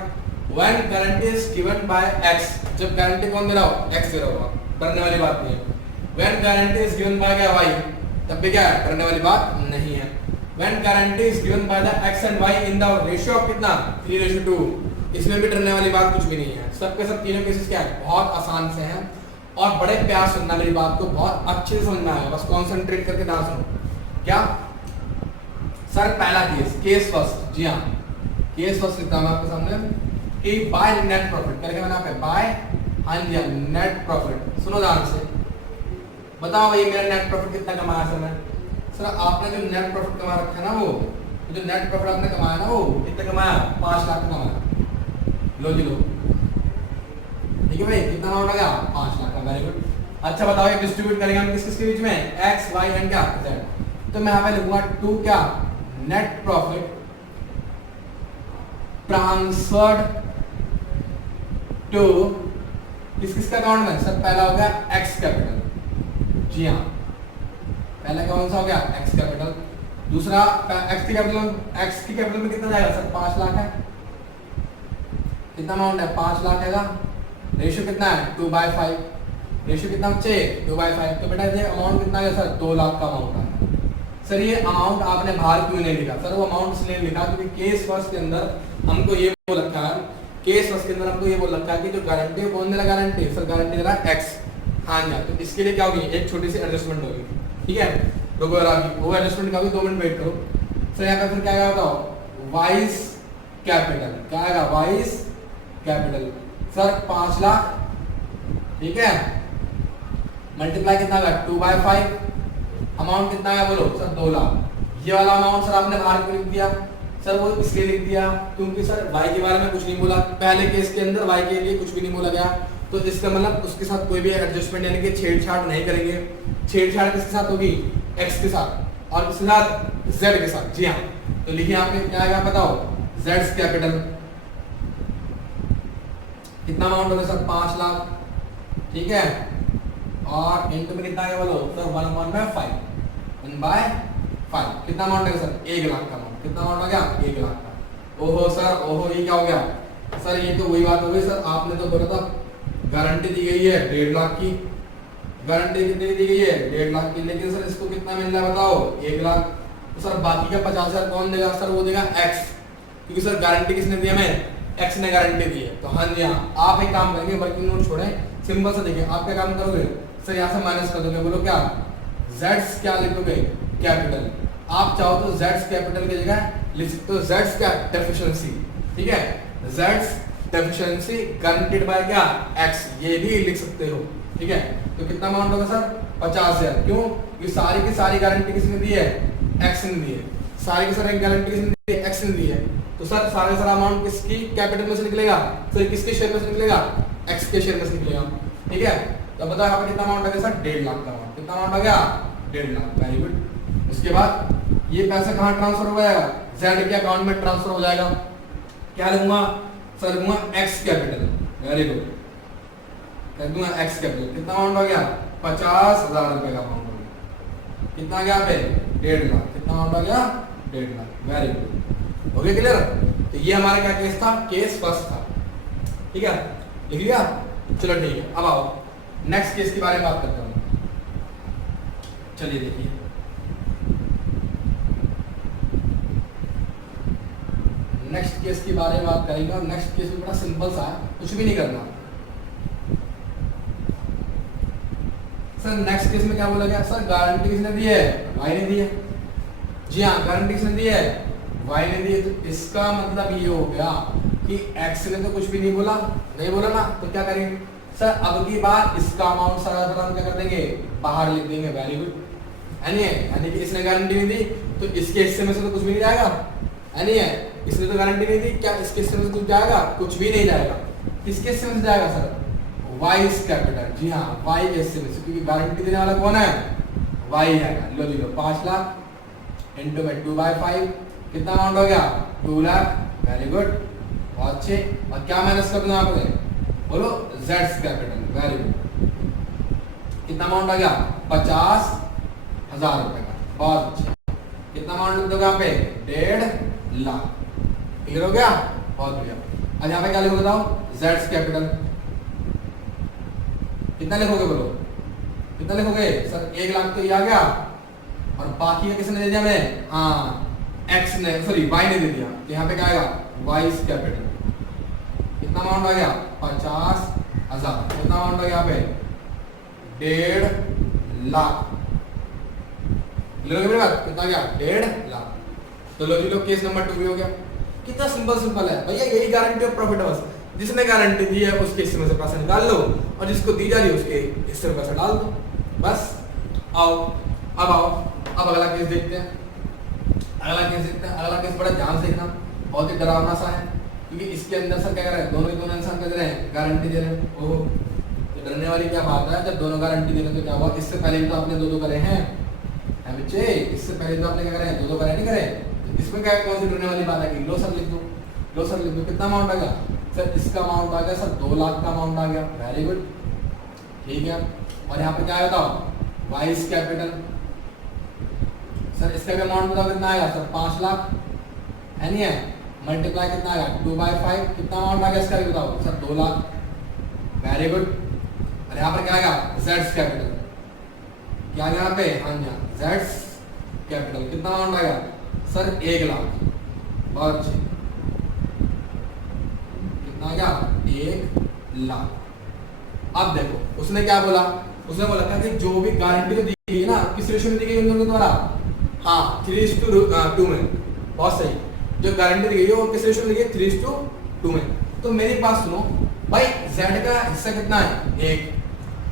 When guarantee is given by x, जब गारंटी कौन दे रहा हो? x दे रहा होगा, डरने वाली बात नहीं है। When guarantee is given bye y, तब भी क्या है? डरने वाली बात नहीं है। When guarantee is given by the x and y in the ratio of कितना? 3:2, इसमें भी डरने वाली बात कुछ भी नहीं है। सबके सब तीनों केसेस क्या है? बहुत आसान से हैं और बड़े प्यार सुनना मेरी बात को, बहुत अच्छे से समझना है, बस कंसंट्रेट करके ध्यान सुनो। क्या सर? पहला केस फर्स्ट। जी हाँ, केस फर्स्ट लिखता हूं आपके सामने कि बाय नेट प्रॉफिट करके मैंने पे बाय, हाँ जी नेट प्रॉफिट। सुनो ध्यान से, बताओ भाई मेरा नेट प्रॉफिट कितना कमाया सर मैं? सर आपने जो नेट प्रॉफिट कमा रखा है ना, वो जो नेट प्रॉफिट आपने कमाया ना, वो कितना कमाया? 5 लाख कमाया। लो जी लो, ठीक है भाई, कितना अमाउंट आ गया? 5 लाख का। Very good. अच्छा बताओ ये डिस्ट्रीब्यूट करेंगे हम किस किस के बीच में? x, y एंड क्या z। तो मैं यहाँ पे लिखूंगा 2 क्या? नेट प्रॉफिट ट्रांसफर्ड टू किस किस का अकाउंट में? सर पहला हो गया x कैपिटल। जी हाँ, पहला कौन सा हो गया? x capital. दूसरा x की कैपिटल में कितना जाएगा? सर 5 लाख है। कितना अमाउंट है? 5 लाख है। रेशियो कितना है? 2/5। रेशियो कितना बच्चे? 2/5। तो बेटा ये अमाउंट कितना है सर? 2 लाख का अमाउंट है। सर ये अमाउंट आपने बाहर क्यों नहीं लिखा? सर वो अमाउंट इसलिए लिखा क्योंकि केस फर्स्ट के अंदर हमको ये बोल रखा है, केस फर्स्ट के अंदर हमको ये बोल रखा है कि जो गारंटी है कौन दे रहा गारंटी? सर गारंटी दे रहा x। हाँ जी, तो इसके लिए क्या होगी? एक छोटी सी एडजस्टमेंट होगी। ठीक है, रुको यार, वो एडजस्टमेंट का भी 2 मिनट वेट करो। सर यहाँ पे फिर क्या आएगा बताओ? Vice capital. क्या आएगा? Vice capital. सर 5 लाख, ठीक है, मल्टीप्लाई कितना होगा? 2/5। अमाउंट कितना है बोलो? सर 2 लाख। ये वाला अमाउंट सर आपने बाहर क्यों लिख दिया? सर वो इसलिए लिख दिया क्योंकि सर y के बारे में कुछ नहीं बोला, पहले केस के अंदर y के लिए कुछ भी नहीं बोला गया, तो इसका मतलब उसके साथ कोई भी एडजस्टमेंट यानी कि छेड़छाड़ नहीं करेंगे। छेड़छाड़ किसके साथ होगी? x के साथ, और किसके साथ? z के साथ। जी हाँ, तो लिखिए यहाँ पे क्या आएगा बताओ? z capital. कितना अमाउंट होगा सर? 5 लाख। ठीक है, और इनकम में कितना आएगा बोलो? सर 1/5। 1/5 कितना अमाउंट है सर? 1 लाख का अमाउंट। कितना अमाउंट आ गया? 1 लाख का। ओहो सर, ओहो ये क्या हो गया? सर ये तो वही बात हो गई सर, आपने तो बोला था गारंटी दी गई है 1.5 लाख की, गारंटी कितनी दी गई है 1.5 लाख की, लेकिन सर इसको कितना मिल रहा है बताओ 1 लाख। तो सर बाकी का 50,000 कौन देगा सर, वो देगा एक्स, क्योंकि सर गारंटी किसने दी हमें, एक्स ने गारंटी दी है। तो हाँ जी हाँ, आप एक काम करेंगे, वर्किंग नोट छोड़ें, सिंपल सा देखिए आप क्या काम करोगे सर, यहाँ से माइनस कर दोगे, बोलो क्या जेड्स क्या लिखोगे कैपिटल, आप चाहो तो जेड्स कैपिटल की जगह लिख सकते हो जेड्स क्या डेफिशिएंसी, ठीक है, जेड्स डेफिशिएंसी गारंटेड बाय क्या एक्स, ये भी लिख सकते हो, ठीक है। तो कितना अमाउंट होगा सर 50,000, क्यों, ये सारी की सारी गारंटी किसने दी है, एक्स ने दी है, सारी की सारी गारंटी किसने दी है, एक्स ने दी है। तो सर सारा सारा अमाउंट किसकी कैपिटल में से निकलेगा सर, किसके शेयर में से निकलेगा, एक्स के शेयर में से निकलेगा, ठीक है। तो बताओ यहाँ पर कितना अमाउंट आ गया सर 1.5 लाख का अमाउंट, कितना अमाउंट आ गया 1.5 लाख, वेरी गुड। उसके बाद ये पैसा कहाँ ट्रांसफर हो जाएगा, जेड के अकाउंट में ट्रांसफर हो जाएगा, क्या लूंगा सर, लूंगा एक्स कैपिटल, वेरी गुड, कर दूंगा एक्स कैपिटल, कितना अमाउंट हो गया 50,000 रुपए का अमाउंट हो गया, कितना गया पे 1.5 लाख, कितना अमाउंट हो गया 1.5 लाख, वेरी गुड, हो गया क्लियर। तो ये हमारा क्या केस था, केस फर्स्ट था, ठीक है, लिख लिया, चलो ठीक है। अब आओ नेक्स्ट केस के बारे में बात करता हूँ, चलिए देखिए नेक्स्ट केस के बारे में बात करेंगे, और नेक्स्ट केस भी बड़ा सिंपल सा है, कुछ भी नहीं करना सर। नेक्स्ट केस में क्या बोला गया सर, गारंटी किसने दी है, वाई ने दी है, जी हाँ गारंटी किसने दी है, वाई ने दी है। तो इसका मतलब ये हो गया कि एक्स ने तो कुछ भी नहीं बोला, नहीं बोला ना, तो क्या करेंगे सर, अब की बार इसका अमाउंट सारा हम क्या कर देंगे, बाहर लिख देंगे, वेरी गुड, यानी कि इसने गारंटी नहीं दी तो इसके हिस्से में से तो कुछ भी नहीं जाएगा, है, इसने तो गारंटी नहीं दी, क्या इसके हिस्से में से कुछ जाएगा, कुछ भी नहीं जाएगा, किसके हिस्से में से जाएगा सर, वाइस कैपिटल, जी हाँ वाई के हिस्से में से, क्योंकि गारंटी देने वाला कौन है, वाई है। लो जी लो 5 लाख इंटू में 2/5, कितना अमाउंट हो गया 2 लाख, वेरी गुड, बहुत अच्छे। और क्या माइनस कर दूंगा आपने, बोलो जेड्स कैपिटल, वेरी गुड, कितना अमाउंट आ गया 50,000 रुपए का, बहुत अच्छे। कितना अमाउंट लिख दोगे यहाँ पे 1.5 लाख, क्लियर हो गया, बहुत बढ़िया। अब यहाँ पे क्या लिखोगे बताओ, जेड्स कैपिटल, कितना लिखोगे बोलो, कितना लिखोगे सर 1 लाख तो ये आ गया, और बाकी का किसने दे दिया हमें, हाँ एक्स ने, सॉरी वाई ने दे दिया, तो यहाँ पे क्या आएगा वाइस कैपिटल, कितना अमाउंट आ गया 50,000, कितना अमाउंट आ गया यहाँ पे 1.5 लाख, मेरी बात कितना गया 1.5 लाख। तो लो जी लो केस नंबर 2 भी हो गया, कितना सिंपल है भैया, यही गारंटी ऑफ प्रॉफिट है, बस जिसने गारंटी दी है उसके हिस्से में से पैसा निकाल लो, और जिसको दी जा रही है उसके हिस्से में पैसा डाल दो, बस। आओ अब अगला केस देखते हैं, अगला केस बड़ा ध्यान से देखना, बहुत ही डरावना सा है, क्योंकि इसके अंदर सर क्या कर रहे हैं, दोनों इंसान कर रहे हैं, गारंटी दे रहे हैं। ओह तो डरने वाली क्या बात है, जब दोनों गारंटी दे रहे हैं तो क्या हुआ, इससे पहले तो आपने 2-2 करे हैं बच्चे, इससे पहले तो आपने क्या करे हैं 2-2 करे नहीं करे, तो इसमें क्या कौन सी डरने वाली बात है कि लो सर लिख दो, कितना अमाउंट आ गया सर, इसका अमाउंट आ गया सर 2 लाख का अमाउंट आ गया, वेरी गुड, ठीक है। और यहाँ पे क्या है बताओ, वाइस कैपिटल, सर इसका भी अमाउंट बताओ कितना आएगा सर 5 लाख, है नहीं है, मल्टीप्लाई कितना आएगा 2/5, कितना अमाउंट आ गया इसका भी बताओ सर 2 लाख, वेरी गुड। और यहाँ पर क्या आएगा जेड्स कैपिटल, क्या आ गया यहाँ पे, हाँ जी जेड्स कैपिटल, कितना अमाउंट आ गया सर 1 लाख, बहुत अच्छे, कितना आ गया 1 लाख। अब देखो उसने क्या बोला, उसने बोला था कि जो भी गारंटी तो दी गई ना, किस रेशियो में दी गई उन दोनों के द्वारा, हाँ 3:2 में, बहुत सही, जो गारंटी दी गई है वो किस रेशियो में दी गई 3:2 में। तो मेरे पास सुनो भाई, जेड का हिस्सा कितना है 1,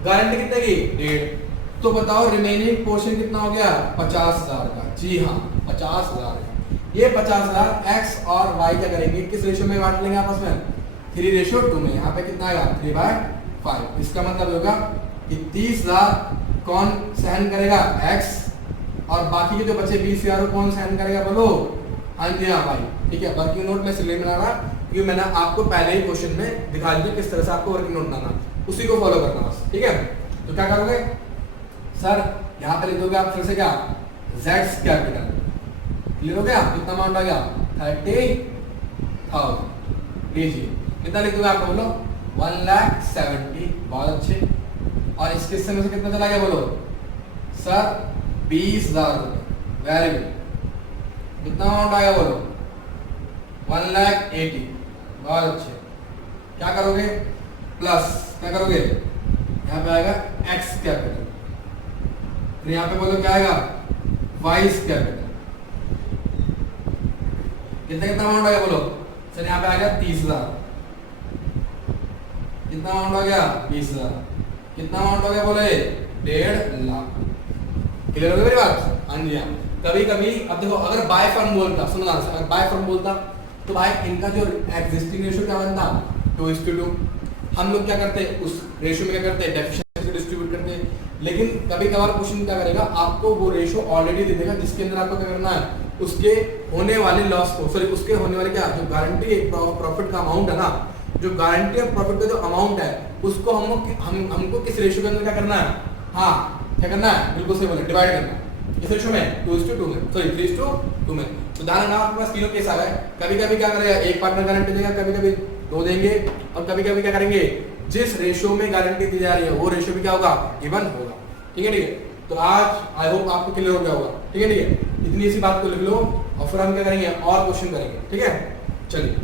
गारंटी कितने की 1.5, तो बताओ रिमेनिंग पोर्शन कितना हो गया 50,000 का, जी हाँ 50,000 का। ये 50,000 एक्स और वाई क्या करेंगे, किस रेशियो में बांट लेंगे आपस में, 3:2 में, यहाँ पे कितना आएगा 3/5। इसका मतलब होगा कि 30,000 कौन सहन करेगा एक्स, और बाकी के जो बचे 20,000 कौन सहन करेगा बोलो, हाँ जी हाँ भाई, ठीक है। वर्किंग नोट में इसलिए बना रहा क्योंकि मैंने आपको पहले ही क्वेश्चन में दिखा दिया किस तरह से आपको वर्किंग नोट बनाना, उसी को फॉलो करना बस, ठीक है। तो क्या करोगे सर, यहाँ पे लिख दोगे आप फिर से क्या जेड्स कैपिटल, क्लियर हो गया, कितना अमाउंट आ गया 30,000, लीजिए कितना लिख दूंगा आपको बोलो 1,70,000, बहुत अच्छे। और इस किस्से में से कितना चला गया बोलो सर 20,000 रुपये, वेरी गुड। कितना अमाउंट आया बोलो 1,80,000, बहुत अच्छे। क्या करोगे प्लस, क्या करोगे यहाँ पे आएगा एक्स कैपिटल, फिर यहाँ पे बोलो क्या आएगा वाइस कैपिटल। कितना अमाउंट आ गया बोलो सर, यहाँ पे आ गया 30,000। कितना अमाउंट हो गया 20,000। कितना अमाउंट हो गया बोले 1.5 लाख। क्लियर हो गई मेरी बात? हाँ जी हाँ। कभी कभी अब देखो अगर बाय फर्म बोलता, सुनो ना, अगर बाय फर्म बोलता तो भाई इनका जो एग्जिस्टिंग रेशियो क्या बनता 2:2। हम लोग क्या करते उस रेशियो में क्या करते डेफिशिएंसी डिस्ट्रीब्यूट करते। लेकिन कभी कभार क्वेश्चन क्या करेगा, आपको वो रेशियो ऑलरेडी दे देगा जिसके अंदर आपको क्या करना है उसके होने वाले लॉस को, सॉरी उसके होने वाले क्या जो गारंटी प्रॉफिट का अमाउंट है ना, जो गारंटी ऑफ प्रॉफिट का जो अमाउंट है उसको हमको किस रेशियो के अंदर क्या करना है, हाँ क्या करना है, बिल्कुल सही बोले, डिवाइड करना है किस रेशियो में 2:2 में, सॉरी 3:2 में। तो ध्यान रखना आपके पास तीनों केस आ गए। कभी कभी क्या करेगा एक पार्टनर गारंटी देगा, कभी कभी दो देंगे, और कभी कभी क्या करेंगे जिस रेशियो में गारंटी दी जा रही है वो रेशियो भी क्या होगा इवन होगा। ठीक है ठीक है। तो आज आई होप आपको क्लियर हो गया होगा। ठीक है ठीक है, इतनी सी बात को लिख लो और फिर हम क्या करेंगे और क्वेश्चन करेंगे। ठीक है चलिए।